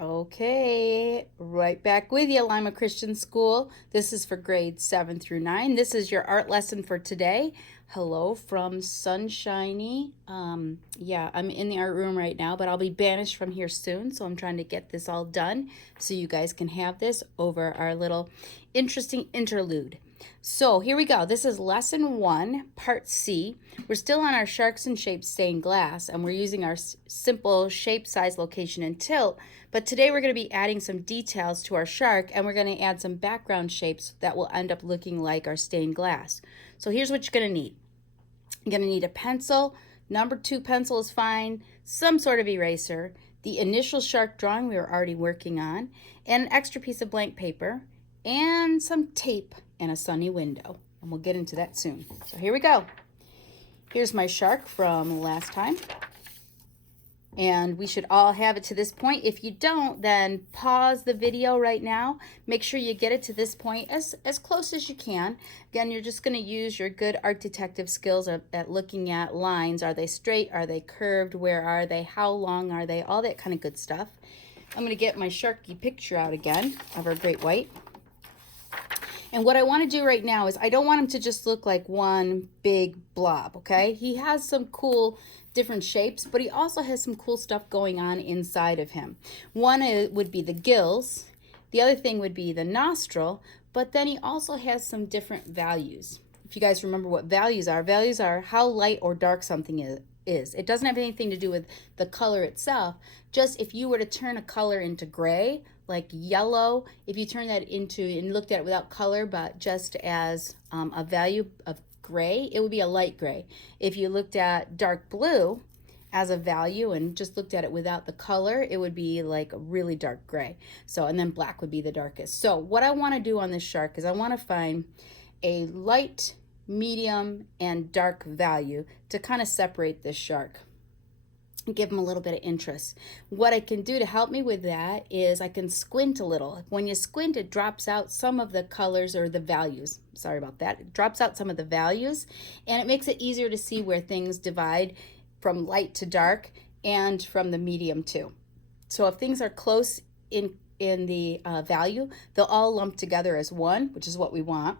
Okay, right back with you, Lima Christian School. This is for grades 7 through 9. This is your art lesson for today. Hello from sunshiny. Yeah, I'm in the art room right now, but I'll be banished from here soon, so I'm trying to get this all done so you guys can have this over our little interesting interlude. So here we go. This is lesson 1, part C. We're still on our sharks and shapes stained glass, and we're using our simple shape, size, location, and tilt. But today we're going to be adding some details to our shark, and we're going to add some background shapes that will end up looking like our stained glass. So here's what you're going to need. You're going to need a pencil. Number 2 pencil is fine. Some sort of eraser. The initial shark drawing we were already working on. And an extra piece of blank paper. And some tape and a sunny window. And we'll get into that soon. So here we go. Here's my shark from last time. And we should all have it to this point. If you don't, then pause the video right now. Make sure you get it to this point as close as you can. Again, you're just going to use your good art detective skills at looking at lines. Are they straight? Are they curved? Where are they? How long are they? All that kind of good stuff. I'm going to get my Sharky picture out again of our great white. And what I want to do right now is I don't want him to just look like one big blob, okay? He has some cool different shapes, but he also has some cool stuff going on inside of him. One would be the gills. The other thing would be the nostril, but then he also has some different values. If you guys remember what values are how light or dark something is. It doesn't have anything to do with the color itself. Just if you were to turn a color into gray, like yellow, if you turn that into and looked at it without color, but just as a value of gray, it would be a light gray. If you looked at dark blue as a value and just looked at it without the color, it would be like a really dark gray. So, and then black would be the darkest. So what I want to do on this shark is I want to find a light, medium, and dark value to kind of separate this shark. Give them a little bit of interest. What I can do to help me with that is I can squint a little. When you squint, it drops out some of the colors or the values. Sorry about that. It drops out some of the values, and it makes it easier to see where things divide from light to dark and from the medium too. So if things are close in the value, they'll all lump together as one, which is what we want.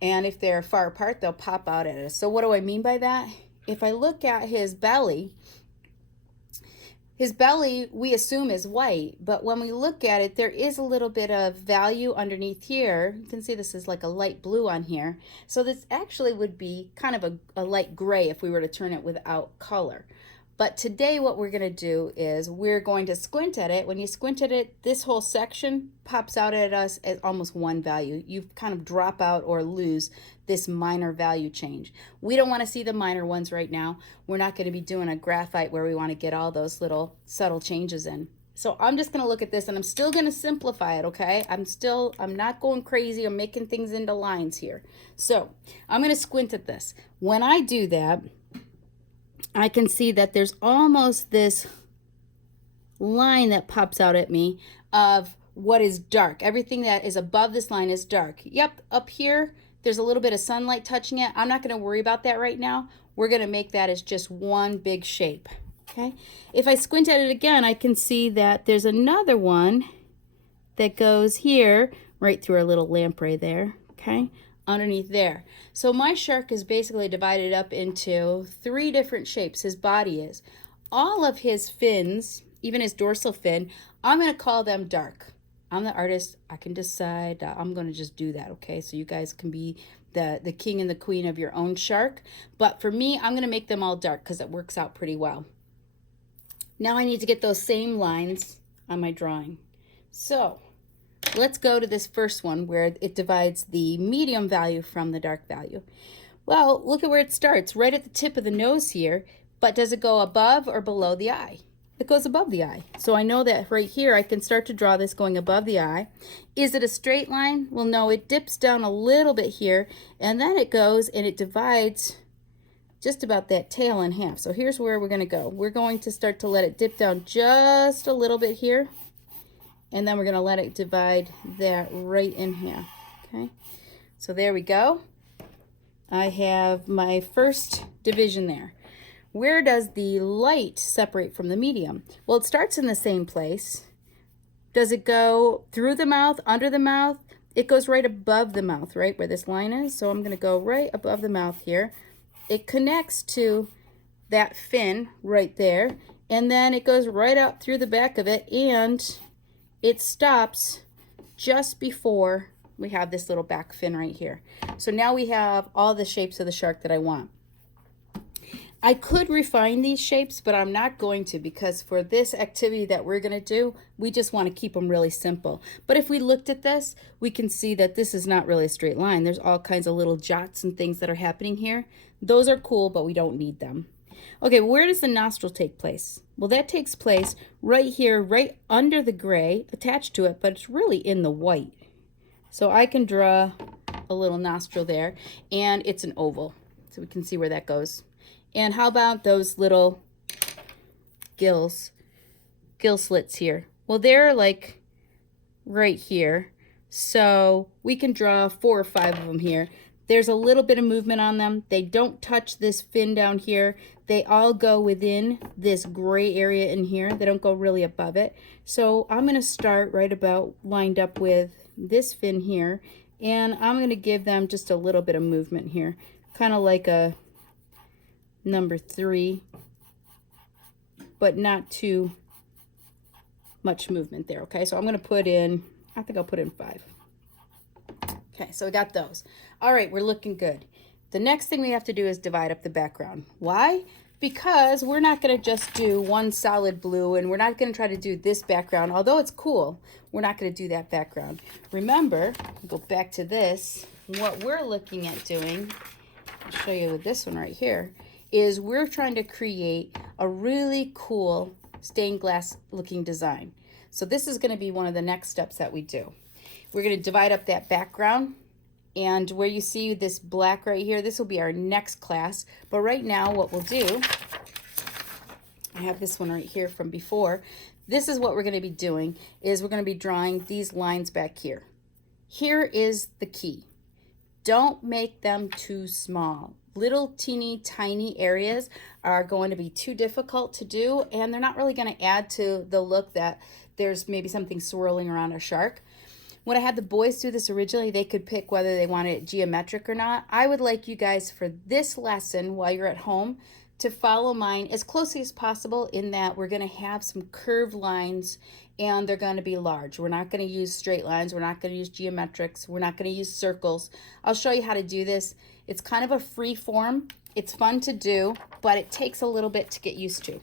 And if they're far apart, they'll pop out at us. So what do I mean by that? If I look at his belly we assume is white, but when we look at it, there is a little bit of value underneath here. You can see this is like a light blue on here. So this actually would be kind of a light gray if we were to turn it without color. But today what we're going to do is we're going to squint at it. When you squint at it, this whole section pops out at us as almost one value. You kind of drop out or lose this minor value change. We don't want to see the minor ones right now. We're not going to be doing a graphite where we want to get all those little subtle changes in. So I'm just going to look at this, and I'm still going to simplify it, okay? I'm not going crazy. I'm making things into lines here. So I'm going to squint at this. When I do that, I can see that there's almost this line that pops out at me of what is dark. Everything that is above this line is dark. Yep, up here, there's a little bit of sunlight touching it. I'm not going to worry about that right now. We're going to make that as just one big shape. Okay. If I squint at it again, I can see that there's another one that goes here right through our little lamprey there. Okay. Underneath there. So my shark is basically divided up into 3 different shapes. His body is. All of his fins, even his dorsal fin, I'm going to call them dark. I'm the artist. I can decide. I'm going to just do that, okay? So you guys can be the king and the queen of your own shark. But for me, I'm going to make them all dark because it works out pretty well. Now I need to get those same lines on my drawing. So let's go to this first one where it divides the medium value from the dark value. Well, look at where it starts, right at the tip of the nose here, but does it go above or below the eye? It goes above the eye. So I know that right here I can start to draw this going above the eye. Is it a straight line? Well, no, it dips down a little bit here, and then it goes and it divides just about that tail in half. So here's where we're going to go. We're going to start to let it dip down just a little bit here. And then we're going to let it divide that right in half. Okay, so there we go. I have my first division there. Where does the light separate from the medium? Well, it starts in the same place, Does it go through the mouth, under the mouth? It goes right above the mouth, right where this line is. So I'm going to go right above the mouth here. It connects to that fin right there, and then it goes right out through the back of it, and it stops just before we have this little back fin right here. So now we have all the shapes of the shark that I want. I could refine these shapes, but I'm not going to, because for this activity that we're going to do, we just want to keep them really simple. But if we looked at this, we can see that this is not really a straight line. There's all kinds of little jots and things that are happening here. Those are cool, but we don't need them. Okay, where does the nostril take place? Well, that takes place right here, right under the gray, attached to it, but it's really in the white. So I can draw a little nostril there, and it's an oval. So we can see where that goes. And how about those little gill slits here? Well, they're like right here. So we can draw 4 or 5 of them here. There's a little bit of movement on them. They don't touch this fin down here. They all go within this gray area in here. They don't go really above it. So I'm going to start right about lined up with this fin here. And I'm going to give them just a little bit of movement here. Kind of like a number 3, but not too much movement there. Okay, so I'm going to put in, I think I'll put in 5. Okay, so we got those. All right, we're looking good. The next thing we have to do is divide up the background. Why? Because we're not going to just do one solid blue, and we're not going to try to do this background. Although it's cool, we're not going to do that background. Remember, go back to this, what we're looking at doing, I'll show you with this one right here, is we're trying to create a really cool stained glass looking design. So this is going to be one of the next steps that we do. We're going to divide up that background, and where you see this black right here, this will be our next class. But right now what we'll do, I have this one right here from before. This is what we're going to be doing, is we're going to be drawing these lines back here. Here is the key. Don't make them too small. Little teeny tiny areas are going to be too difficult to do, and they're not really going to add to the look that there's maybe something swirling around a shark. When I had the boys do this originally, they could pick whether they wanted it geometric or not. I would like you guys for this lesson while you're at home to follow mine as closely as possible, in that we're going to have some curved lines, and they're going to be large. We're not going to use straight lines. We're not going to use geometrics. We're not going to use circles. I'll show you how to do this. It's kind of a free form. It's fun to do, but it takes a little bit to get used to.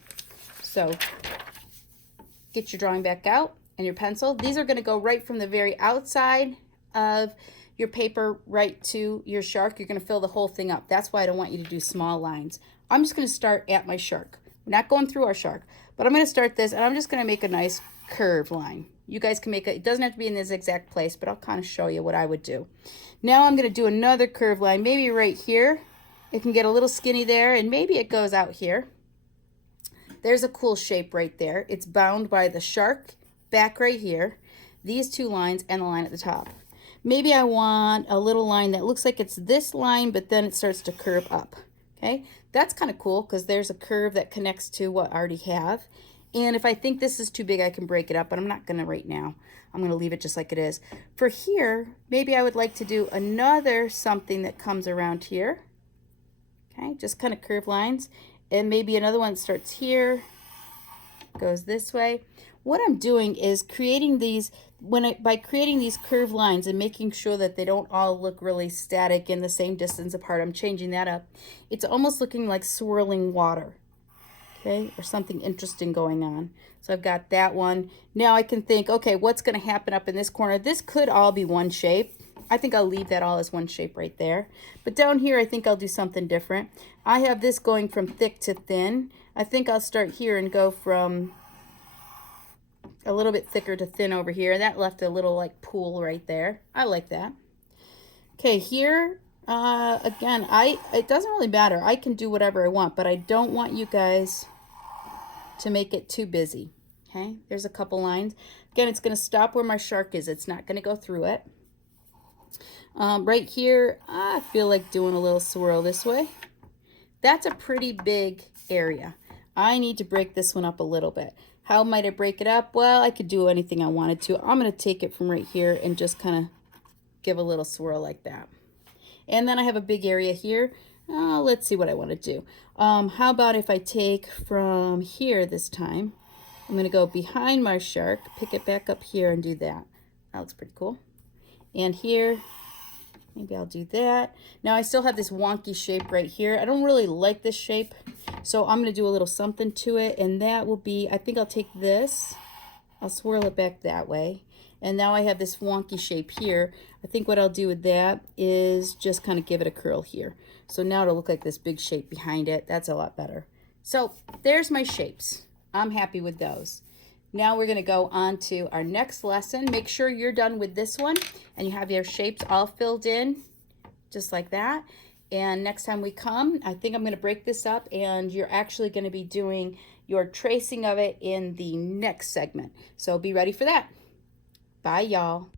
So get your drawing back out and your pencil. These are going to go right from the very outside of your paper right to your shark. You're going to fill the whole thing up. That's why I don't want you to do small lines. I'm just going to start at my shark. We're not going through our shark, but I'm going to start this, and I'm just going to make a nice curved line. You guys can make it. It doesn't have to be in this exact place, but I'll kind of show you what I would do. Now I'm going to do another curved line, maybe right here. It can get a little skinny there, and maybe it goes out here. There's a cool shape right there. It's bound by the shark back right here, these 2 lines, and the line at the top. Maybe I want a little line that looks like it's this line, but then it starts to curve up. Okay, that's kind of cool because there's a curve that connects to what I already have. And if I think this is too big, I can break it up, but I'm not going to right now. I'm going to leave it just like it is. For here, maybe I would like to do another something that comes around here. Okay, just kind of curved lines. And maybe another one starts here, goes this way. What I'm doing is creating these, by creating these curved lines and making sure that they don't all look really static in the same distance apart, I'm changing that up. It's almost looking like swirling water. Okay, or something interesting going on. So I've got that one. Now I can think, okay, what's going to happen up in this corner? This could all be one shape. I think I'll leave that all as one shape right there. But down here, I think I'll do something different. I have this going from thick to thin. I think I'll start here and go from a little bit thicker to thin over here. That left a little like pool right there. I like that. Okay, here, again, it doesn't really matter. I can do whatever I want, but I don't want you guys to make it too busy. Okay, there's a couple lines. Again, it's going to stop where my shark is. It's not going to go through it. Right here, I feel like doing a little swirl this way. That's a pretty big area. I need to break this one up a little bit. How might I break it up? Well, I could do anything I wanted to. I'm going to take it from right here and just kind of give a little swirl like that. And then I have a big area here. Let's see what I want to do. How about if I take from here this time? I'm going to go behind my shark, pick it back up here and do that. That looks pretty cool. And here, maybe I'll do that. Now I still have this wonky shape right here. I don't really like this shape, so I'm going to do a little something to it, and that will be, I think I'll take this, I'll swirl it back that way, and now I have this wonky shape here. I think what I'll do with that is just kind of give it a curl here. So now it'll look like this big shape behind it. That's a lot better. So there's my shapes. I'm happy with those. Now we're going to go on to our next lesson. Make sure you're done with this one and you have your shapes all filled in just like that. And next time we come, I think I'm going to break this up and you're actually going to be doing your tracing of it in the next segment. So be ready for that. Bye, y'all.